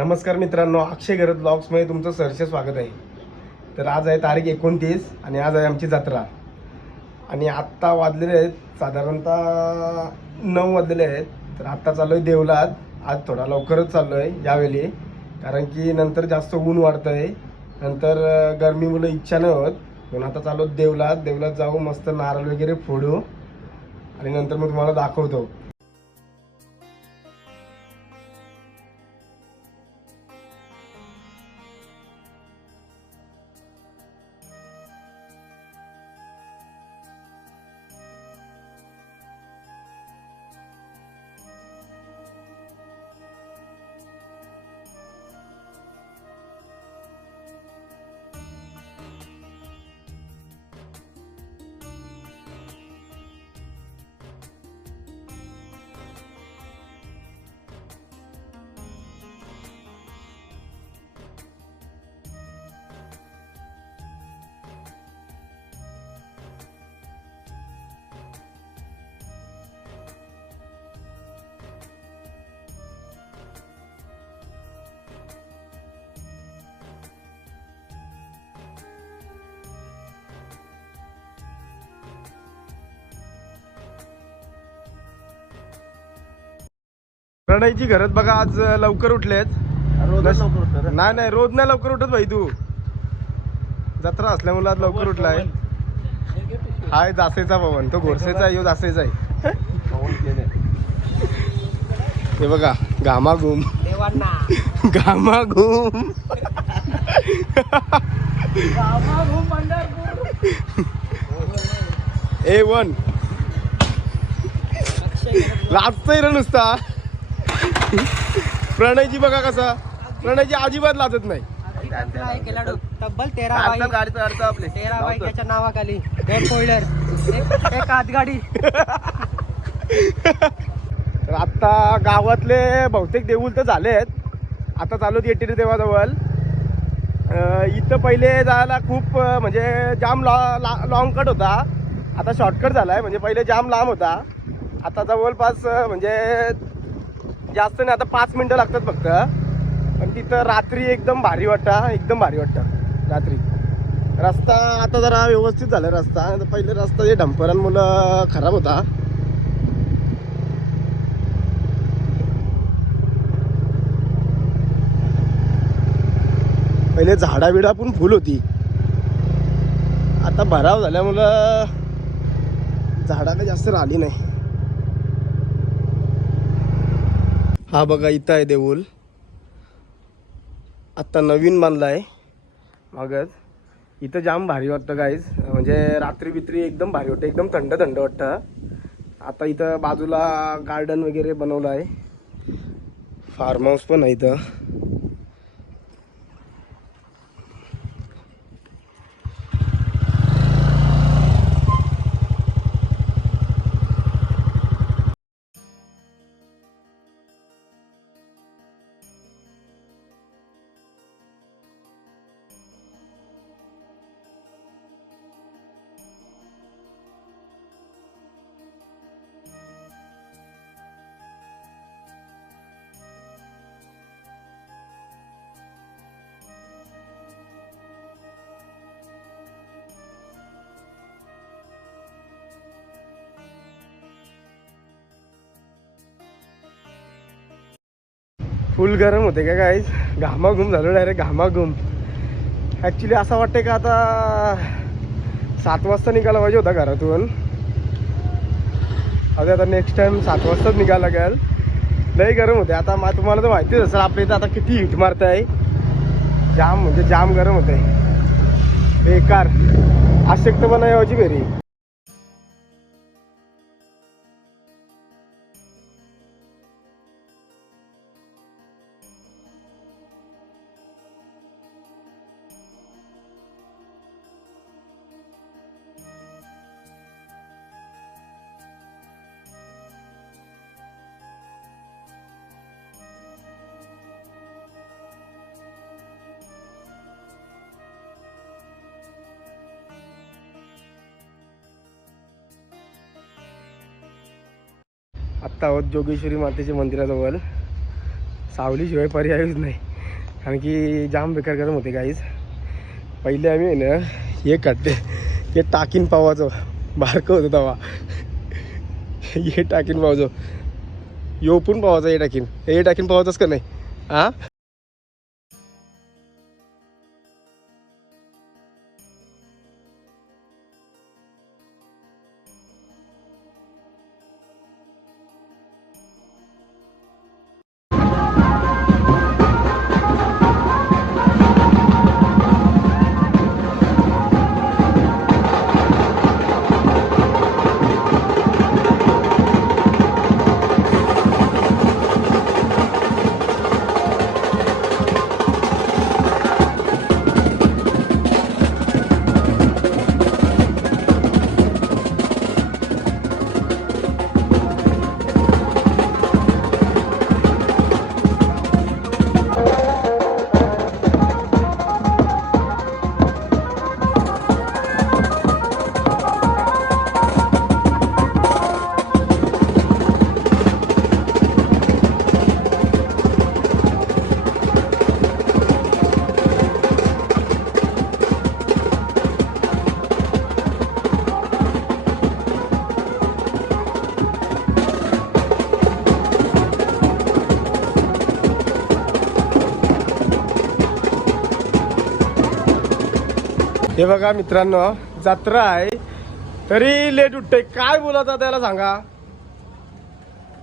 नमस्कार मित्रांनो, अक्षय घरत ब्लॉग्समध्ये तुमचं सहर्ष स्वागत आहे. तर आज आहे तारीख 29 आणि आज आहे आमची जत्रा. आणि आत्ता वाजलेले आहेत साधारणतः 9 वाजलेले आहेत. तर आत्ता चाललो आहे देवलात. आज थोडा लवकरच चाललो आहे यावेळी, कारण की नंतर जास्त ऊन वाढतं आहे, नंतर गरमीमुळे इच्छा नाही होत. म्हणून आता चाललो देवलात. देवलात जाऊ, मस्त नारळ वगैरे फोडू आणि नंतर मग तुम्हाला दाखवतो. प्रणयची घरात बघा आज लवकर उठलेत. नाही नाही, रोज नाही लवकर उठत भाई. तू जत्रा असल्यामुळे आज लवकर उठलाय. हाय जासेचा पवन, तो घोरसेचा आहे, जासेचा आहे. हे बघा घामाघूम घामाघूम A1 लाजतय रे नुसता. प्रणयजी बघा कसा, प्रणयजी अजिबात लाजत नाही. तब्बल 13 बाईकच्या नावाखाली एक फोल्डर एक हातगाडी. तर आता गावातले बहुतेक देऊळ तर झालेत. आता चालू येटेरी देवाजवळ. इथं पहिले जायला खूप म्हणजे जाम लॉंग कट होता, आता शॉर्टकट झालाय. म्हणजे पहिले जाम लांब होता, आता जवळपास म्हणजे जास्त नाही, आता 5 मिनटं लागतात फक्त. पण तिथं रात्री एकदम भारी वाटतं, एकदम भारी वाटतं रात्री. रस्ता आता जरा व्यवस्थित झाला रस्ता. पहिले रस्ता जे डंपरांमुळं खराब होता. पहिले झाडा बिडा पण फुल होती, आता भराव झाल्यामुळं झाडा काही जास्त राहिली नाही. हा बघा इथं आहे देऊळ, आत्ता नवीन बांधला आहे मागच. इथं जाम भारी वाटतं गाईज, म्हणजे रात्री बित्री एकदम भारी वाटतं, एकदम थंड थंड वाटतं. आता इथं बाजूला गार्डन वगैरे बनवलं आहे, फार्म हाऊस पण आहे इथं. फुल गरम होते का गाईज, घामाघूम झालं डायरेक्ट घामाघूम. ॲक्च्युली असं वाटतं का आता 7 वाजता निघायला पाहिजे होता घरातून. आता नेक्स्ट टाइम 7 वाजताच निघायला लागेल. लई गरम होते आता. तुम्हाला तर माहितीच असेल आपल्या इथं आता किती हीट मारत आहे. जाम म्हणजे जाम गरम होत आहे, बेकार. अशक्तपणा यायची घरी. आत्ता आहोत जोगेश्वरी मातेच्या मंदिराजवळ. सावलीशिवाय पर्यायच नाही. कारण की जाम बेकार गरम होते गाईज. पहिले आम्ही आहे ना हे काढते, हे टाकीन पावाचं बारकं होतं तवा. हे टाकीन पावाचं यो पण पावाचं, हे टाकीन पावाचंच का नाही हा. हे बघा मित्रांनो, जत्रा आहे तरी लेट उठते. काय बोलायचं त्याला सांगा.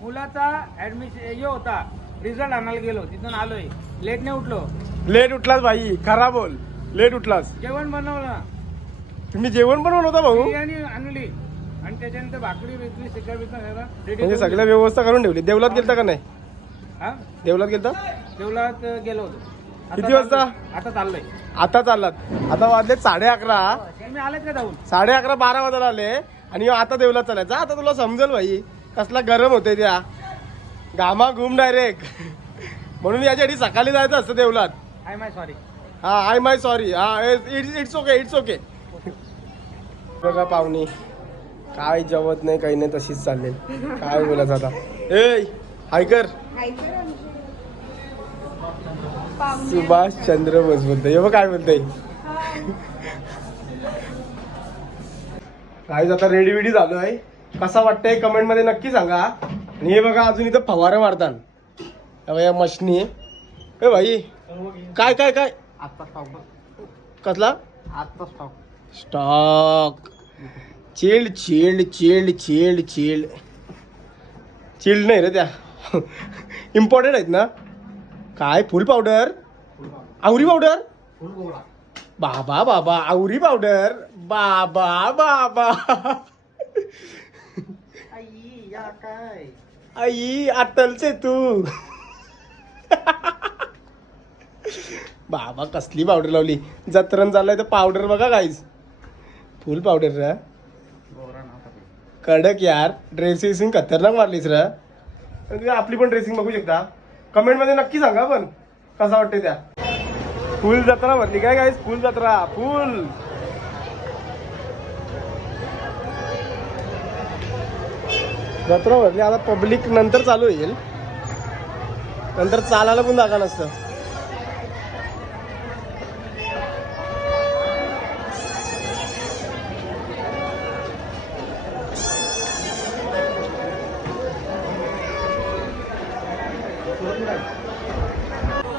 मुलाचा ऍडमिशन हे होता, रिझल्ट आणायला गेलो, तिथून आलोय, लेट नाही उठलो. लेट उठलास भाई, खरा बोल. लेट उठलास. जेवण बनवलं, तुम्ही जेवण बनवलं होतं भाऊ. बिर्याणी आणली आणि त्याच्यानंतर भाकरी बिकरी शिकार बिकार म्हणजे सगळ्या व्यवस्था करून ठेवली. देवलात गेलता का नाही. हा, देवलात गेलता. देवळात गेलो होतो. किती वाजता. आता चाललोय. आता चाललात. आता वाजले 11:30. तुम्ही आलेत का जाऊन. 11:30 12 वाजायला आले आणि आता देवलात चालायचं. आता तुला समजेल भाई कसला गरम होते त्या घामा घुम डायरेक्ट. म्हणून याच्यासाठी सकाळी जायचं असतं देवलात. I my sorry. हा आय माय सॉरी. हा इट्स ओके, इट्स ओके. बघा पाहुणी काय जेवत नाही काही नाही, तशीच चालले. काय बोलायचं आता. ए हाय कर. सुभाष चंद्र बोस बोलतोय. हे बघ काय बोलतोय. काहीच आता रेडी वेडी झालो आहे. कसा वाटतंय कमेंट मध्ये नक्की सांगा. आणि हे बघा अजून इथं फवारं मारतात या मशनी. ए भाई काय काय काय आत्ता स्टॉक. कसला आत्ता stock. Stock. Chilled chilled chilled chilled chilled chilled नाही रे, त्या इम्पॉर्टंट आहेत ना. काय फुल पावडर, आवरी पावडर. बाबा बाबा आवरी पावडर. बाबा बाबा आई या काय आई अटलचे तू. बाबा कसली पावडर लावली. जत्रण चाललंय तर पावडर बघा गाईज. फुल पावडर रे, कडक यार. ड्रेसिंग खतरनाक मारलीस रे. आपली पण ड्रेसिंग बघू शकता. कमेंट मध्ये नक्की सांगा पण कसा वाटते त्या. फुल जत्रा भरली काय गाईज. फुल जत्रा फुल. जत्रा भरली. आता पब्लिक नंतर चालू होईल. नंतर चालायला पण जागा नसतं.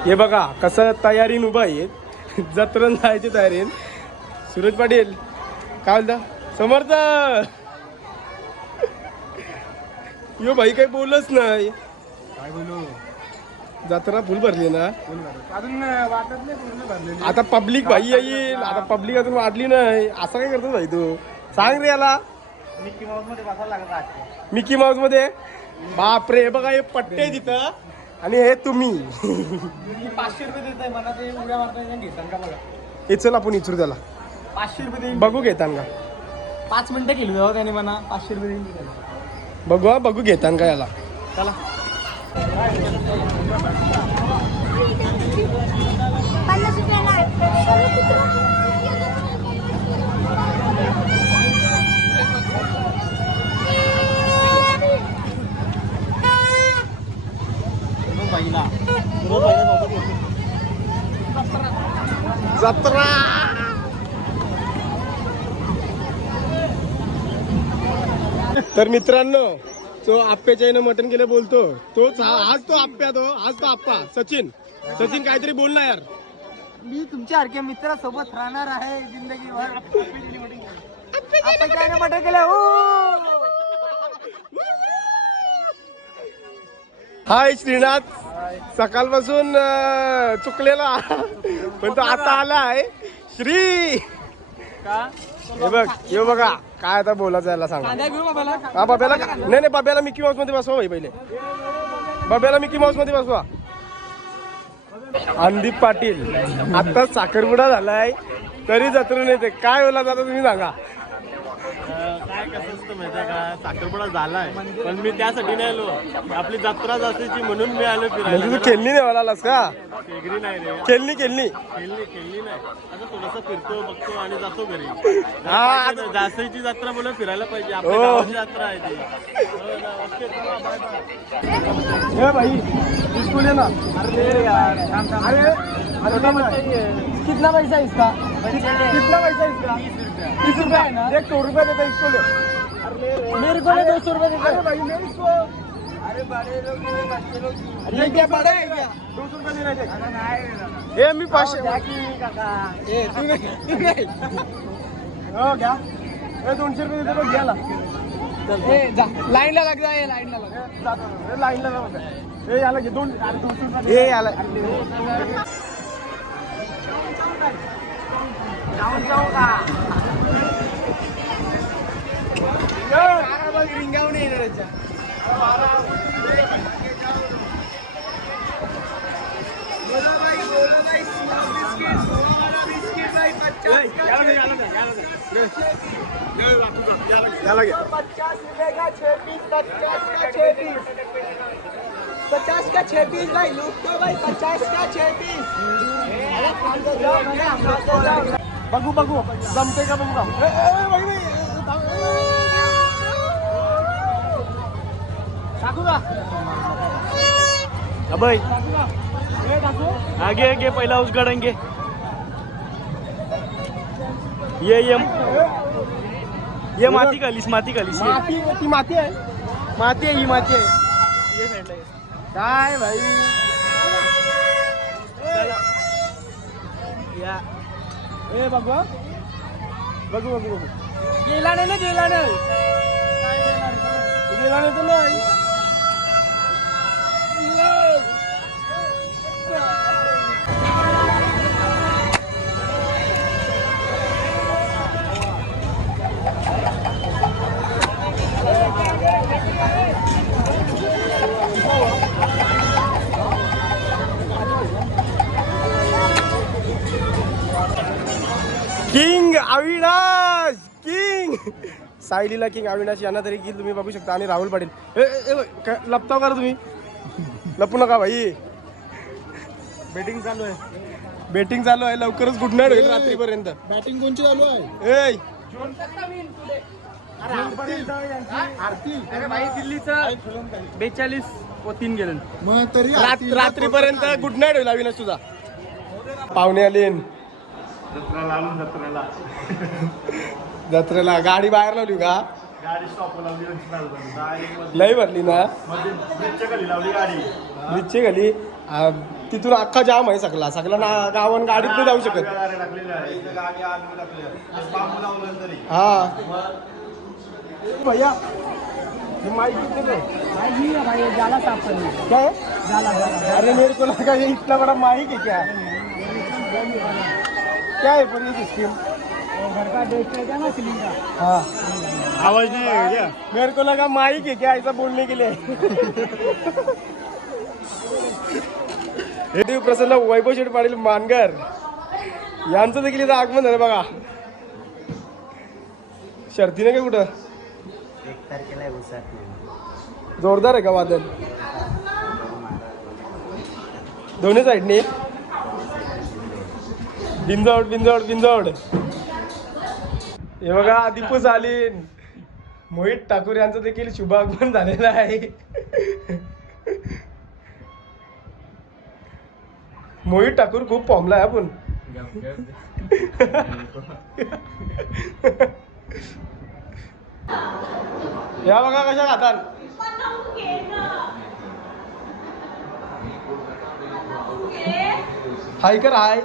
हे बघा कसं तयारीन उभा आहे. जत्रण जायची तयारीन. सूरज पाटील काय बोलता. समर्थ यो भाई काही बोलच नाही. काय बोलू. जत्रा फुल भरली ना. अजून वाटत नाही पूर्ण भरलेली. आता पब्लिक भाई येईल. आता पब्लिक अजून वाढली नाही. असं काय करतो भाई तू. सांग रे याला. मिकी माऊस मध्ये बसायला लागत आहे. मिकी माऊस मध्ये. बापरे हे बघा हे पट्टे तिथं आणि हे तुम्ही. 500 रुपये देत आहे मला. ते उड्या मारता घेतात का बघा. हे चल आपण इचरू त्याला. 500 रुपये देईन. बघू घेतान का. 5 मिनिटं केली जाऊ त्याने मला. 500 रुपये देईन. बघू हा बघू घेतान का याला. चला. जत्रा. तर मित्रांनो, तो आप्प्याच्या इनं मटण केलं बोलतो तोच आज तो आप्प्या तो आज तो आप्पा सचिन काहीतरी बोल ना यार. मी तुमच्यासारख्या मित्रासोबत राहणार आहे जिंदगीभर. आपण मटण केलं. हाय श्रीनाथ. सकाळपासून चुकलेला पण तो आता आलाय. श्री हे बघ हे बघा काय आता बोलायचं याला सांगा. हा बाब्याला नाही बाब्याला मिकी माऊस मध्ये बसवा भाई. पहिले बाब्याला मिकी माऊस मध्ये बसवा. अंदीप पाटील आता साखरपुडा झालाय तरी जत्रून येते. काय बोला जाता तुम्ही सांगा. काय कसं असतं माहितीये का, साखरपुडा झालाय पण मी त्यासाठी नाही आलो, आपली जत्रा असायची म्हणून मी आलो फिरायला. म्हणजे तू खेळणी नाही आलास का. वेगळी नाही रे, खेळणी खेळली नाही. आता थोडंसं फिरतो बघतो आणि जातो घरी. हा जासईची जत्रा बोला फिरायला पाहिजे, आपल्या गावाची जत्रा आहे ती. हे भाई स्कूल है ना. अरे कितना पैसा इसका? कितना पैसा इसका? 30 रुपया है ना. 100 रुपया देता इसको. ले मेरे को 200 रुपए देते. अरे भाई ले इसको. अरे बड़े लोग बच्चे लोग ये क्या बड़ा है क्या? 200 रुपये देना चाहिए. हे मी 500 हो घ्या. हे 200 रुपये देतो बघ घ्याला. लाईनला लाग जा. लाईनला लाग. लाईनला जाऊ. हे याला घे 200 रुपये. हे याला जाऊ का रिंगावून येणार. याला घे. 50 का 6 पीस भाई. लूट दो भाई. 50 का 6 पीस. बघू जमते का बघू का. टाकू का अबे आगे आगे पहिला उजगाडेंगे. ये माती खालीस माती ती माती आहे. माती आहे ही माती आहे. ये साईडला ये. काय भाई या ए बघू गेला नाही तर नाही. किंग अविनाश. किंग सायलीला किंग अविनाश यांना तरी किल तुम्ही बघू शकता. आणि राहुल पाटील लपताव का तुम्ही. लपू नका भाई. बेटिंग चालू आहे. लवकरच गुड नाईट होईल रात्रीपर्यंत. बॅटिंग कोणची चालू आहे. दिल्लीचं 42 व 3 गेलं. मग तरी रात्रीपर्यंत गुड नाईट होईल अविनाश तुझा. पाहुणे आले जत्रेला. गाडी बाहेर लावली का. गाडी स्टॉप लावली. लई भरली ना. खाली लावली गाडी. ब्रिजची खाली तिथून अख्खा जाम आहे. सगळा ना गावान गाडीत नाही जाऊ शकत. हा भैया ये माइक कितने का भाई जाला साफ करने. क्या है. जाला. अरे मेरे को लगा ये इतना बड़ा माइक है क्या. क्या है पर ये सिस्टम. घर का देख के ना सीलिंग का. हाँ आवाज नहीं है क्या. मेरे को लगा माइक है क्या ऐसा बोलने के लिए. हे प्रसन्न वैभव शेठ पाटील मानगर यांचं देखील इथं आगमन झालं बघा. शर्तीने काय कुठं. 1 तारखेला जोरदार आहे का वादन. दोन्ही साईडने बिंजोड. हे बघा दीपू सालीन मोहित ठाकूर यांचं देखील शुभागमन झालेलं आहे. मोहित ठाकूर खूप फॉर्मला आहे. आपण या बघा कशा खातात. हाय कर हाय.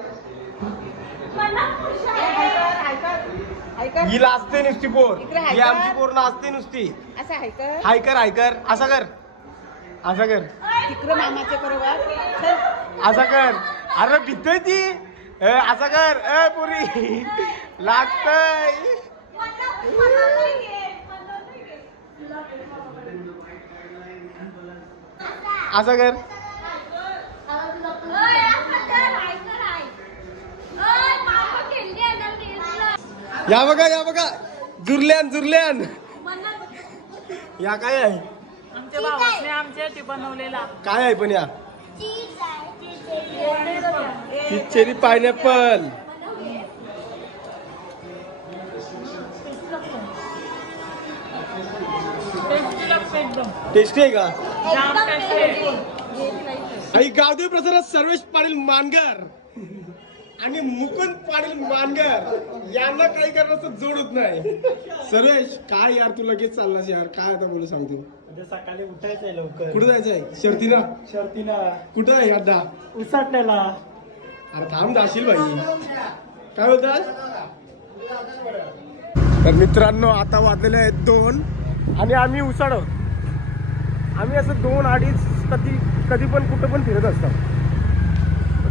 ही लाजते नुसती पोर. ही आमची पोर नाचते नुसती. असं आहे का हाय कर हाय कर. असा कर असा कर तिकडं मामाच्या बरोबर असा कर. अरे भितय ती. असा कर. पुरी लागतय. असं कर. या बघा जुरल्यान जुरल्यान. या काय आहे. आमच्या भावाने आमच्यासाठी बनवलेला काय आहे पण या चेरी पायनॅपल. टेस्टी आहे का. आणि गावदेवी प्रसारात सर्वेश पाटील मानगर आणि मुकुंद पाटील मानगर यांना काही करण्याचं जोडत नाही. सर्वेश काय यार तू लगेच चाललास यार. काय आता बोलू सांगतो. सकाळी उठायचंय लवकर. कुठं जायचंय. शर्तीला कुठं आहे अड्डा. उसाटण्याला. अरे थांब जाशील भाई. काय बोलतात. तर मित्रांनो आता वाजलेले आहेत 2 आणि आम्ही उसाड. आम्ही असं 2-2:30 कधी पण कुठं पण फिरत असतो.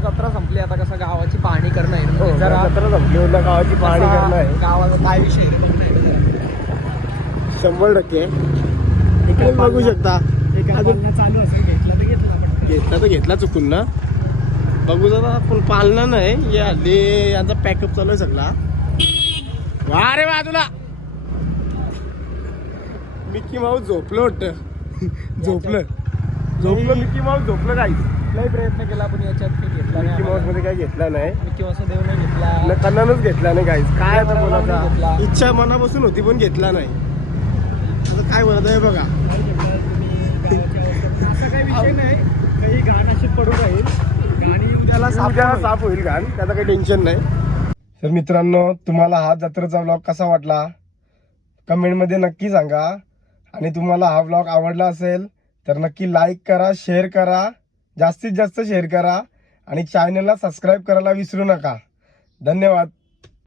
जत्रा संपली आता कसं गावाची पाहणी करणं आहे. जत्रा संपली होता. गावाची पाहणी करणं आहे. गावाचा काय विषय आहे बघणं आहे. 100% इकडे बघू शकता. अजून चालू असेल घेतला तर घेतला चुकून ना. बघू जरा पण पालना नाही. या हल्ली यांचा पॅकअप चालू आहे सगळा. वा रे बाजूला. मिकी माऊस झोपलं वाटतं. झोपलं मिकी माऊस झोपलं. काही लय प्रयत्न केला पण याच्यात काही घेतला मिकी माऊस मध्ये काही घेतला नाही. मिकी माऊस देव नाही घेतला. कन्नानच घेतला नाही काहीच. काय आता घेतला. बोलायचा. इच्छा मनापासून होती पण घेतला नाही. आता काय बोलत आहे बघा. असा काही विषय नाही. काही घाण अशी पडून राहील. गाणी उद्याला साफ होईल घाण. त्याचं काही टेन्शन नाही. तर मित्रांनो तुम्हाला हा जत्रेचा व्लॉग कसा वाटला कमेंटमध्ये नक्की सांगा. आणि तुम्हाला हा व्लॉग आवडला असेल तर नक्की लाईक करा, शेअर करा, जास्तीत जास्त शेअर करा आणि चॅनलला सबस्क्राईब करायला विसरू नका. धन्यवाद.